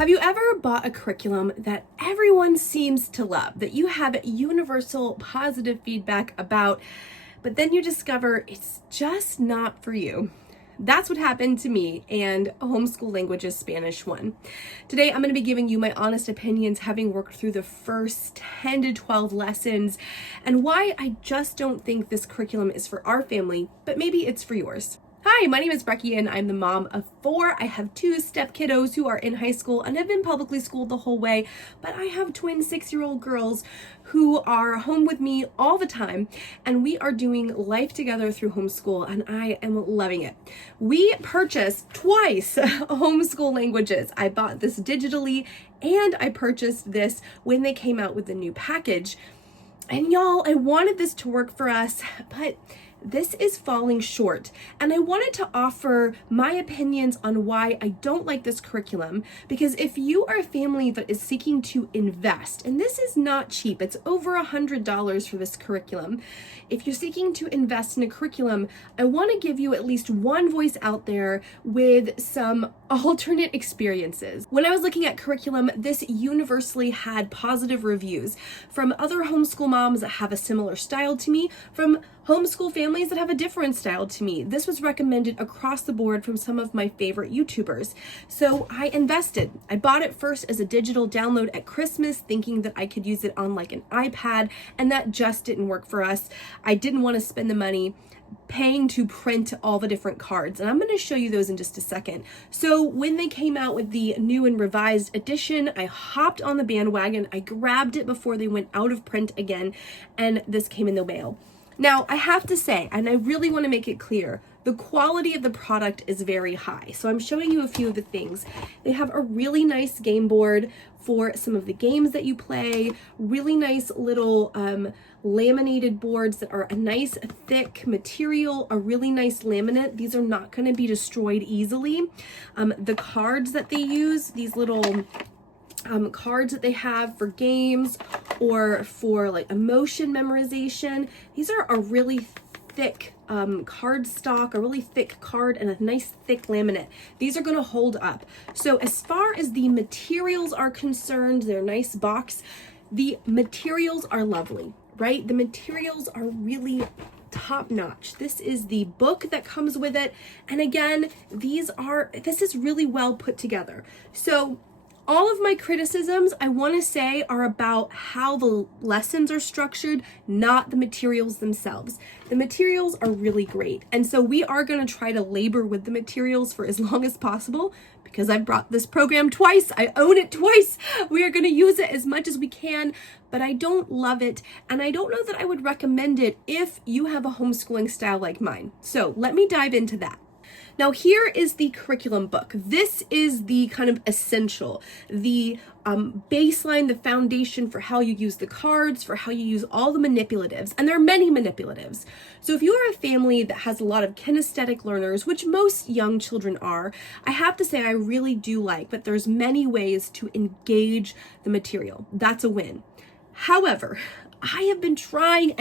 Have you ever bought a curriculum that everyone seems to love, that you have universal positive feedback about, but then you discover it's just not for you? That's what happened to me and Homeschool Languages Spanish 1. Today, I'm going to be giving you my honest opinions, having worked through the first 10 to 12 lessons, and why I just don't think this curriculum is for our family, but maybe it's for yours. Hi, my name is Brecky and I'm the mom of 4. I have 2 step kiddos who are in high school and have been publicly schooled the whole way, but I have twin 6-year-old girls who are home with me all the time, and we are doing life together through homeschool, and I am loving it. We purchased twice Homeschool Languages. I bought this digitally and I purchased this when they came out with the new package. And y'all, I wanted this to work for us, but this is falling short, and I wanted to offer my opinions on why I don't like this curriculum, because if you are a family that is seeking to invest, and this is not cheap, it's over $100 for this curriculum. If you're seeking to invest in a curriculum, I want to give you at least one voice out there with some alternate experiences. When I was looking at curriculum, this universally had positive reviews from other homeschool moms that have a similar style to me, from homeschool families that have a different style to me. This was recommended across the board from some of my favorite YouTubers. So I invested. I bought it first as a digital download at Christmas, thinking that I could use it on like an iPad, and that just didn't work for us. I didn't want to spend the money paying to print all the different cards, and I'm going to show you those in just a second. So when they came out with the new and revised edition, I hopped on the bandwagon. I grabbed it before they went out of print again, and this came in the mail. Now, I have to say, and I really want to make it clear, the quality of the product is very high. So I'm showing you a few of the things. They have a really nice game board for some of the games that you play, really nice little laminated boards that are a nice thick material, a really nice laminate. These are not going to be destroyed easily. The cards that they use, these little cards that they have for games or for like emotion memorization, these are a really thick card stock, a really thick card, and a nice thick laminate. These are going to hold up. So as far as the materials are concerned, they're a nice box. The materials are lovely, right? The materials are really top notch. This is the book that comes with it. And again, this is really well put together. So all of my criticisms, I want to say, are about how the lessons are structured, not the materials themselves. The materials are really great. And so we are going to try to labor with the materials for as long as possible, because I've brought this program twice. I own it twice. We are going to use it as much as we can, but I don't love it. And I don't know that I would recommend it if you have a homeschooling style like mine. So let me dive into that. Now, here is the curriculum book. This is the kind of essential, the baseline, the foundation for how you use the cards, for how you use all the manipulatives. And there are many manipulatives. So if you are a family that has a lot of kinesthetic learners, which most young children are, I have to say I really do like that there's many ways to engage the material. That's a win. However, I have been trying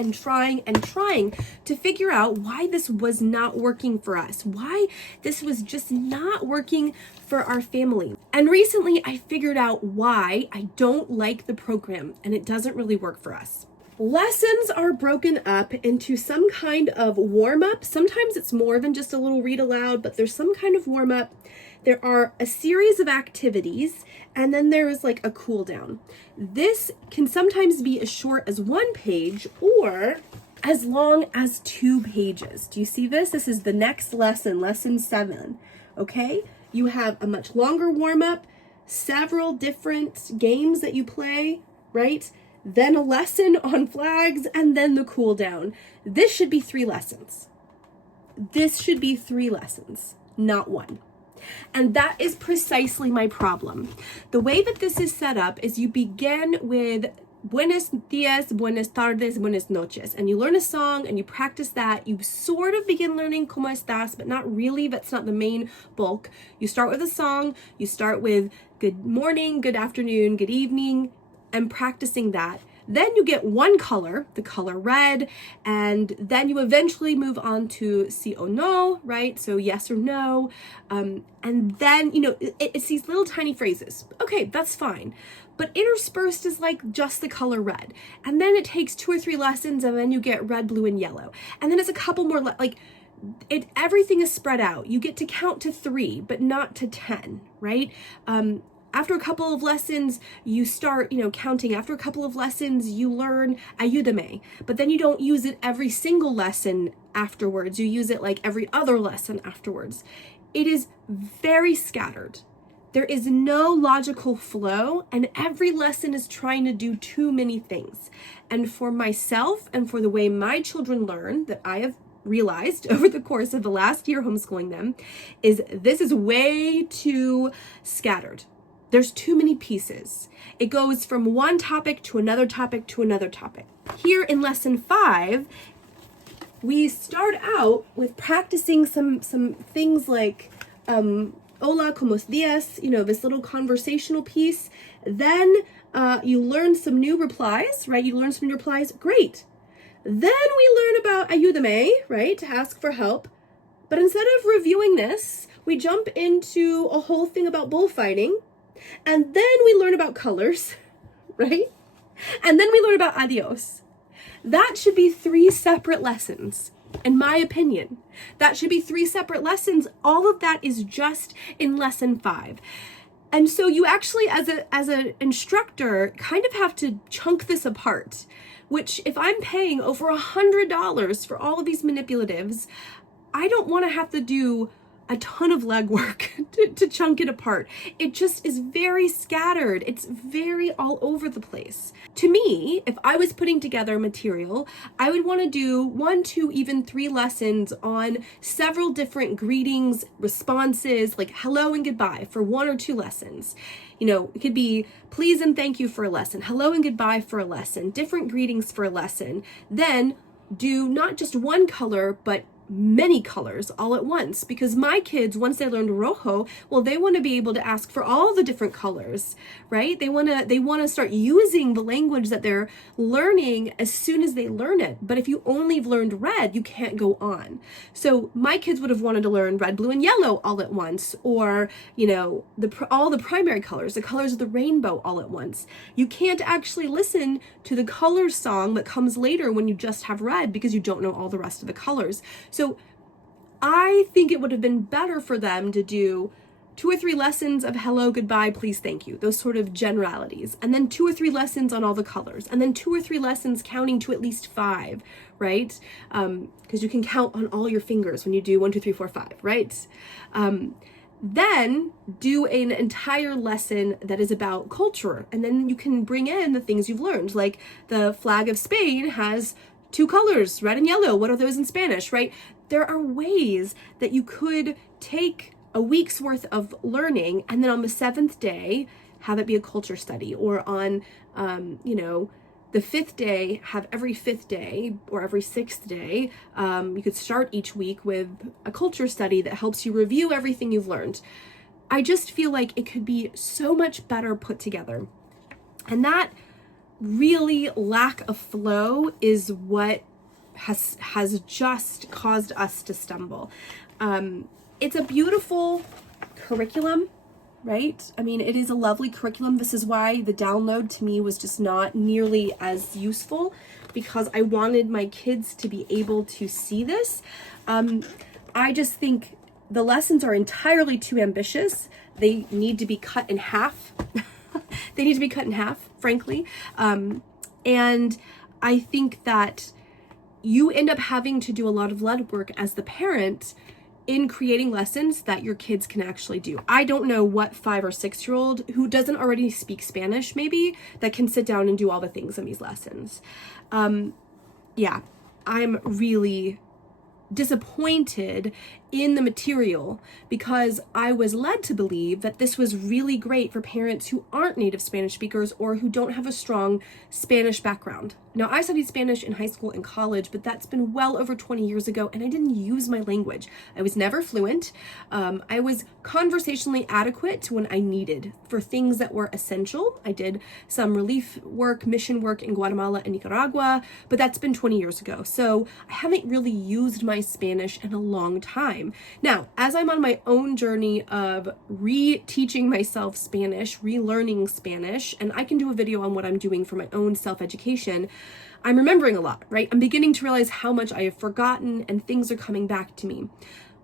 to figure out why this was not working for us, why this was just not working for our family. And recently I figured out why I don't like the program and it doesn't really work for us. Lessons are broken up into some kind of warm-up. Sometimes it's more than just a little read aloud, but there's some kind of warm-up. There are a series of activities, and then there is like a cool down. This can sometimes be as short as 1 page or as long as 2 pages. Do you see this? This is the next lesson, lesson 7. Okay? You have a much longer warm-up, several different games that you play, right? Then a lesson on flags, and then the cool down. This should be 3 lessons. This should be 3 lessons, not 1. And that is precisely my problem. The way that this is set up is you begin with buenos dias, buenas tardes, buenas noches, and you learn a song and you practice that. You sort of begin learning como estás, but not really. That's not the main bulk. You start with a song, you start with good morning, good afternoon, good evening, and practicing that. Then you get one color, the color red, and then you eventually move on to sí o no, right? So yes or no. And then, it's these little tiny phrases. Okay, that's fine. But interspersed is like just the color red. And then it takes 2 or 3 lessons, and then you get red, blue, and yellow. And then it's a couple more, everything is spread out. You get to count to 3, but not to 10, right? After a couple of lessons, you start, counting. After a couple of lessons, you learn ayúdame, but then you don't use it every single lesson afterwards. You use it like every other lesson afterwards. It is very scattered. There is no logical flow, and every lesson is trying to do too many things. And for myself and for the way my children learn, that I have realized over the course of the last year homeschooling them, is this is way too scattered. There's too many pieces. It goes from one topic to another topic to another topic. Here in lesson 5, we start out with practicing some things like hola, ¿cómo días? This little conversational piece. Then you learn some new replies, right? You learn some new replies. Great. Then we learn about ayúdame, right? To ask for help. But instead of reviewing this, we jump into a whole thing about bullfighting. And then we learn about colors, right? And then we learn about adios. That should be 3 separate lessons, in my opinion. That should be 3 separate lessons. All of that is just in lesson 5. And so you actually, as an instructor, kind of have to chunk this apart, which if I'm paying over $100 for all of these manipulatives, I don't want to have to do a ton of legwork to chunk it apart. It just is very scattered. It's very all over the place. To me, if I was putting together material, I would want to do 1, 2, even 3 lessons on several different greetings, responses, like hello and goodbye for 1 or 2 lessons. It could be please and thank you for a lesson, hello and goodbye for a lesson, different greetings for a lesson. Then do not just one color, but many colors all at once, because my kids, once they learned rojo, well, they want to be able to ask for all the different colors, right? They want to start using the language that they're learning as soon as they learn it. But if you only have learned red, you can't go on. So my kids would have wanted to learn red, blue, and yellow all at once, or all the primary colors, the colors of the rainbow all at once. You can't actually listen to the colors song that comes later when you just have red, because you don't know all the rest of the colors. So I think it would have been better for them to do 2 or 3 lessons of hello, goodbye, please, thank you, those sort of generalities, and then 2 or 3 lessons on all the colors, and then 2 or 3 lessons counting to at least 5, right? Because you can count on all your fingers when you do 1, 2, 3, 4, 5, right? Then do an entire lesson that is about culture, and then you can bring in the things you've learned, like the flag of Spain has 2 colors, red and yellow. What are those in Spanish, right? There are ways that you could take a week's worth of learning, and then on the 7th day, have it be a culture study, or on, the 5th day, have every 5th day or every 6th day. You could start each week with a culture study that helps you review everything you've learned. I just feel like it could be so much better put together. And that really lack of flow is what has just caused us to stumble. It's a beautiful curriculum, right? I mean, it is a lovely curriculum. This is why the download to me was just not nearly as useful, because I wanted my kids to be able to see this. I just think the lessons are entirely too ambitious. They need to be cut in half. They need to be cut in half, frankly. And I think that you end up having to do a lot of lead work as the parent in creating lessons that your kids can actually do. I don't know what 5 or 6-year-old who doesn't already speak Spanish, maybe, that can sit down and do all the things in these lessons. Yeah, I'm really disappointed in the material because I was led to believe that this was really great for parents who aren't native Spanish speakers or who don't have a strong Spanish background. Now, I studied Spanish in high school and college, but that's been well over 20 years ago, and I didn't use my language. I was never fluent. I was conversationally adequate when I needed for things that were essential. I did some relief work, mission work in Guatemala and Nicaragua, but that's been 20 years ago. So I haven't really used my Spanish in a long time. Now, as I'm on my own journey of re-teaching myself Spanish, relearning Spanish, and I can do a video on what I'm doing for my own self-education, I'm remembering a lot, right? I'm beginning to realize how much I have forgotten and things are coming back to me.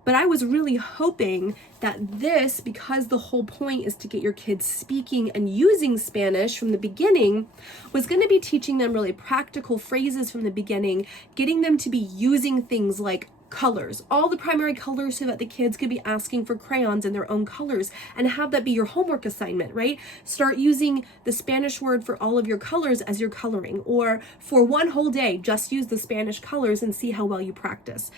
But I was really hoping that this, because the whole point is to get your kids speaking and using Spanish from the beginning, was going to be teaching them really practical phrases from the beginning, getting them to be using things like colors, all the primary colors, so that the kids could be asking for crayons in their own colors and have that be your homework assignment, right? Start using the Spanish word for all of your colors as you're coloring, or for one whole day, just use the Spanish colors and see how well you practice.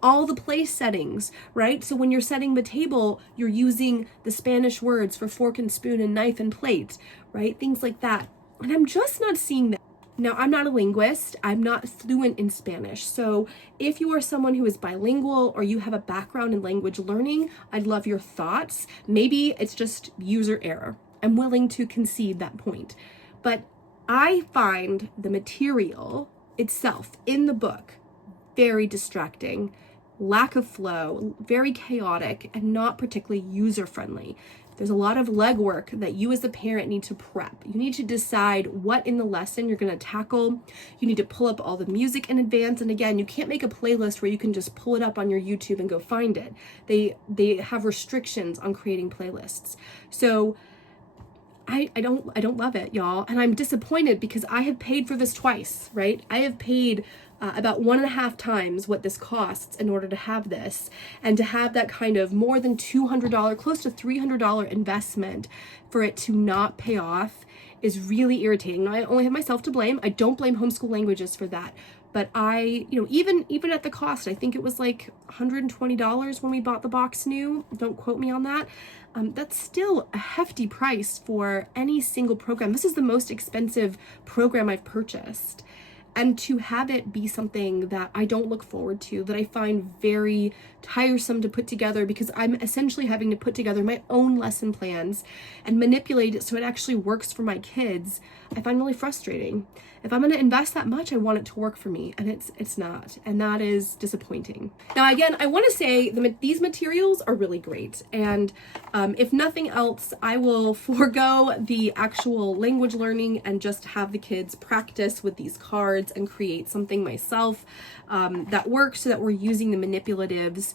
All the place settings, right? So when you're setting the table, you're using the Spanish words for fork and spoon and knife and plate, right? Things like that. And I'm just not seeing that. Now, I'm not a linguist. I'm not fluent in Spanish. So if you are someone who is bilingual or you have a background in language learning, I'd love your thoughts. Maybe it's just user error. I'm willing to concede that point. But I find the material itself in the book very distracting, lack of flow, very chaotic, and not particularly user-friendly. There's a lot of legwork that you as a parent need to prep. You need to decide what in the lesson you're going to tackle. You need to pull up all the music in advance. And again, you can't make a playlist where you can just pull it up on your YouTube and go find it. They have restrictions on creating playlists. So I don't love it, y'all. And I'm disappointed because I have paid for this twice, right? I have paid about 1.5 times what this costs in order to have this, and to have that kind of more than $200, close to $300 investment for it to not pay off is really irritating. Now, I only have myself to blame. I don't blame Homeschool Languages for that. But even at the cost, I think it was like $120 when we bought the box new. Don't quote me on that. That's still a hefty price for any single program. This is the most expensive program I've purchased. And to have it be something that I don't look forward to, that I find very tiresome to put together, because I'm essentially having to put together my own lesson plans and manipulate it so it actually works for my kids, I find really frustrating. If I'm going to invest that much, I want it to work for me, and it's not, and that is disappointing. Now, again, I want to say these materials are really great, and if nothing else, I will forego the actual language learning and just have the kids practice with these cards and create something myself that works, so that we're using the manipulatives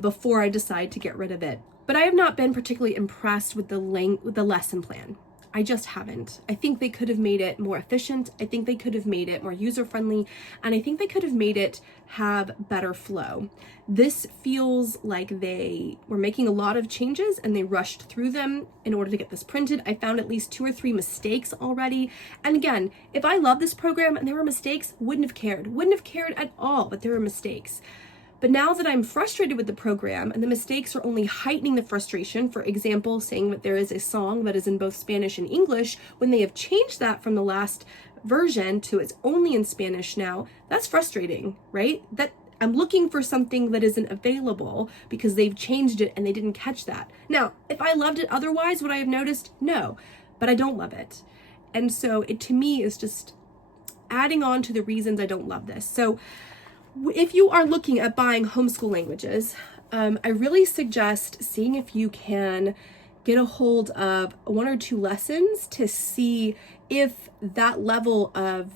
before I decide to get rid of it. But I have not been particularly impressed with the lesson plan. I just haven't. I think they could have made it more efficient. I think they could have made it more user-friendly, and I think they could have made it have better flow. This feels like they were making a lot of changes and they rushed through them in order to get this printed. I found at least 2 or 3 mistakes already. And again, if I love this program and there were mistakes, wouldn't have cared at all, but there were mistakes. But now that I'm frustrated with the program and the mistakes are only heightening the frustration, for example, saying that there is a song that is in both Spanish and English, when they have changed that from the last version to it's only in Spanish now, that's frustrating, right? That I'm looking for something that isn't available because they've changed it and they didn't catch that. Now, if I loved it otherwise, would I have noticed? No, but I don't love it. And so it, to me, is just adding on to the reasons I don't love this. So if you are looking at buying Homeschool Languages, I really suggest seeing if you can get a hold of 1 or 2 lessons to see if that level of,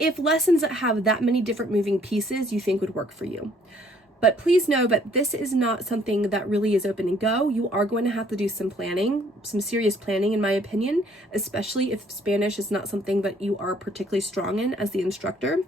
if lessons that have that many different moving pieces you think would work for you. But please know that this is not something that really is open and go. You are going to have to do some planning, some serious planning, in my opinion, especially if Spanish is not something that you are particularly strong in as the instructor.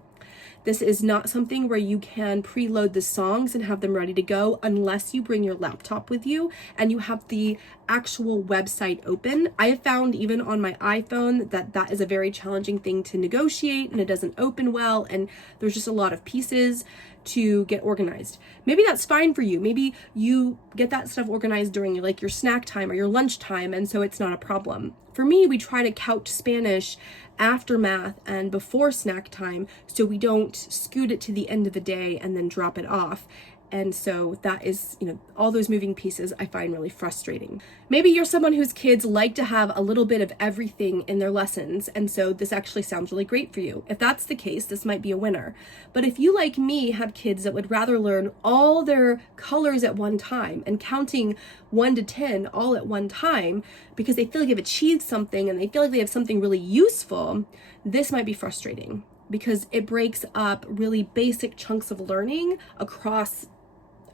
This is not something where you can preload the songs and have them ready to go unless you bring your laptop with you and you have the actual website open. I have found even on my iPhone that is a very challenging thing to negotiate, and it doesn't open well, and there's just a lot of pieces to get organized. Maybe that's fine for you. Maybe you get that stuff organized during your snack time or your lunch time, and so it's not a problem. For me, we try to couch Spanish after math and before snack time so we don't scoot it to the end of the day and then drop it off. And so that is, all those moving pieces I find really frustrating. Maybe you're someone whose kids like to have a little bit of everything in their lessons, and so this actually sounds really great for you. If that's the case, this might be a winner. But if you, like me, have kids that would rather learn all their colors at one time and counting 1 to 10 all at one time because they feel like they've achieved something and they feel like they have something really useful, this might be frustrating because it breaks up really basic chunks of learning across.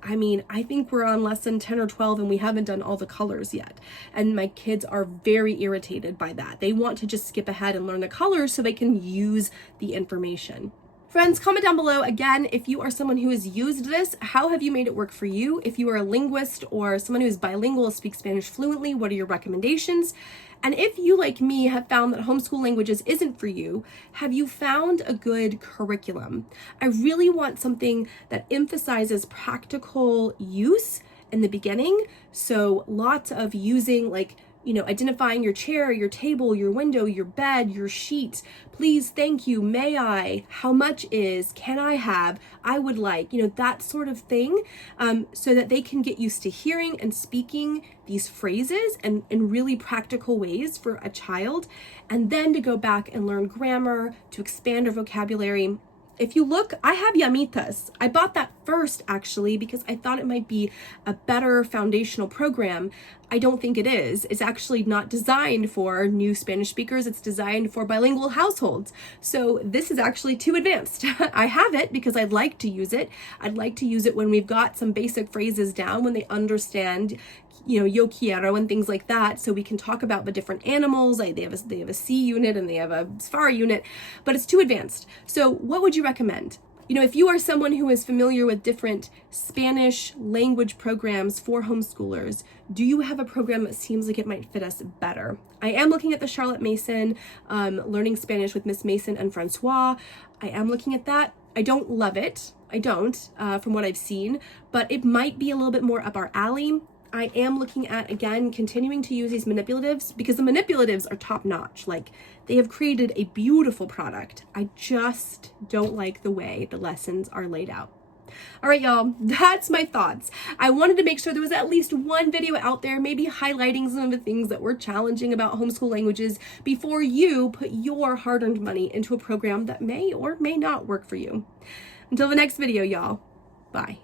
I think we're on lesson 10 or 12 and we haven't done all the colors yet. And my kids are very irritated by that. They want to just skip ahead and learn the colors so they can use the information. Friends, comment down below, again, if you are someone who has used this, how have you made it work for you? If you are a linguist or someone who is bilingual, speaks Spanish fluently, what are your recommendations? And if you, like me, have found that homeschool languages isn't for you, have you found a good curriculum? I really want something that emphasizes practical use in the beginning. So lots of using identifying your chair, your table, your window, your bed, your sheet. Please, thank you, may I, how much is, can I have, I would like, that sort of thing, so that they can get used to hearing and speaking these phrases and in really practical ways for a child, and then to go back and learn grammar, to expand our vocabulary. If you look, I have Llamitas. I bought that first actually because I thought it might be a better foundational program. I don't think it is. It's actually not designed for new Spanish speakers. It's designed for bilingual households. So this is actually too advanced. I have it because I'd like to use it. I'd like to use it when we've got some basic phrases down, when they understand yo quiero and things like that, so we can talk about the different animals. They have a C unit and they have a SFAR unit, but it's too advanced. So what would you recommend? If you are someone who is familiar with different Spanish language programs for homeschoolers, do you have a program that seems like it might fit us better? I am looking at the Charlotte Mason, Learning Spanish with Miss Mason and Francois. I am looking at that. I don't love it. I don't, from what I've seen, but it might be a little bit more up our alley. I am looking at, again, continuing to use these manipulatives because the manipulatives are top notch. They have created a beautiful product. I just don't like the way the lessons are laid out. All right, y'all, that's my thoughts. I wanted to make sure there was at least one video out there, maybe highlighting some of the things that were challenging about homeschool languages before you put your hard-earned money into a program that may or may not work for you. Until the next video, y'all, bye.